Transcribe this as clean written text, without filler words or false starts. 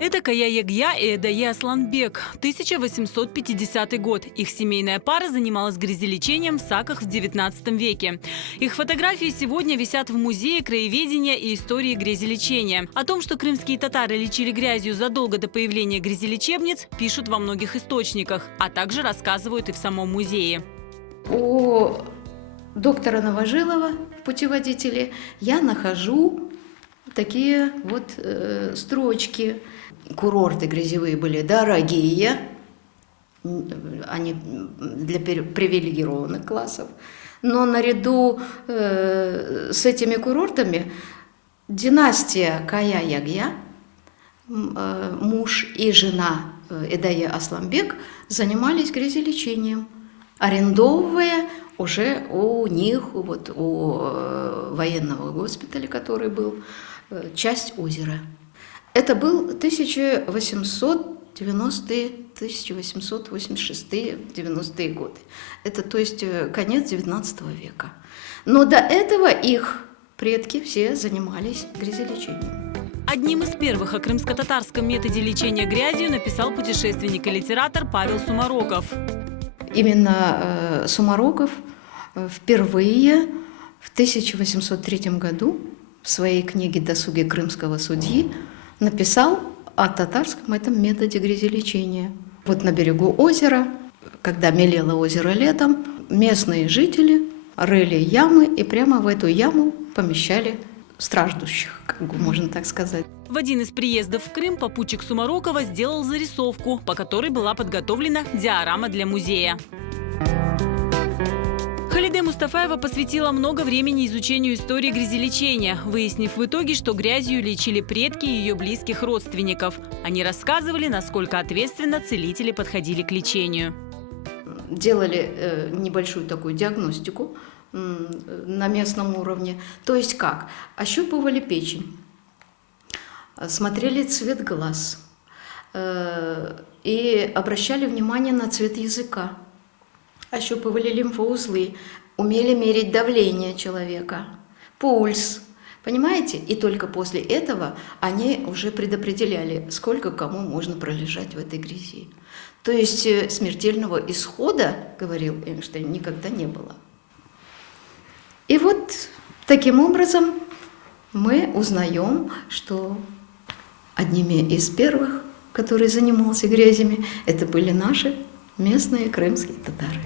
Это Кая-Ягья и Эдае Асланбек. 1850 год. Их семейная пара занималась грязелечением в Саках в XIX веке. Их фотографии сегодня висят в Музее краеведения и истории грязелечения. О том, что крымские татары лечили грязью задолго до появления грязелечебниц, пишут во многих источниках, а также рассказывают и в самом музее. У доктора Новожилова в путеводителе я нахожу такие вот строчки. Курорты грязевые были дорогие, они для привилегированных классов, но наряду с этими курортами династия Кая-Ягья, муж и жена Эдае Асланбек, занимались грязелечением, арендовывая уже у них, вот у военного госпиталя, который был, часть озера. Это был 1886-90-е годы. Это, то есть, конец XIX века. Но до этого их предки все занимались грязелечением. Одним из первых о крымско-татарском методе лечения грязью написал путешественник и литератор Павел Сумароков. Именно Сумароков впервые в 1803 году в своей книге «Досуги крымского судьи» написал о татарском этом методе грязелечения. Вот на берегу озера, когда мелело озеро летом, местные жители рыли ямы и прямо в эту яму помещали страждущих, как бы можно так сказать. В один из приездов в Крым попутчик Сумарокова сделал зарисовку, по которой была подготовлена диорама для музея. Халиде Мустафаева посвятила много времени изучению истории грязелечения, выяснив в итоге, что грязью лечили предки ее близких родственников. Они рассказывали, насколько ответственно целители подходили к лечению. Делали небольшую такую диагностику на местном уровне. То есть как? Ощупывали печень, смотрели цвет глаз и обращали внимание на цвет языка. Ощупывали лимфоузлы, умели мерить давление человека, пульс, понимаете? И только после этого они уже предопределяли, сколько кому можно пролежать в этой грязи. То есть смертельного исхода, говорил Эйнштейн, никогда не было. И вот таким образом мы узнаем, что одними из первых, которые занимались грязями, это были наши местные крымские татары.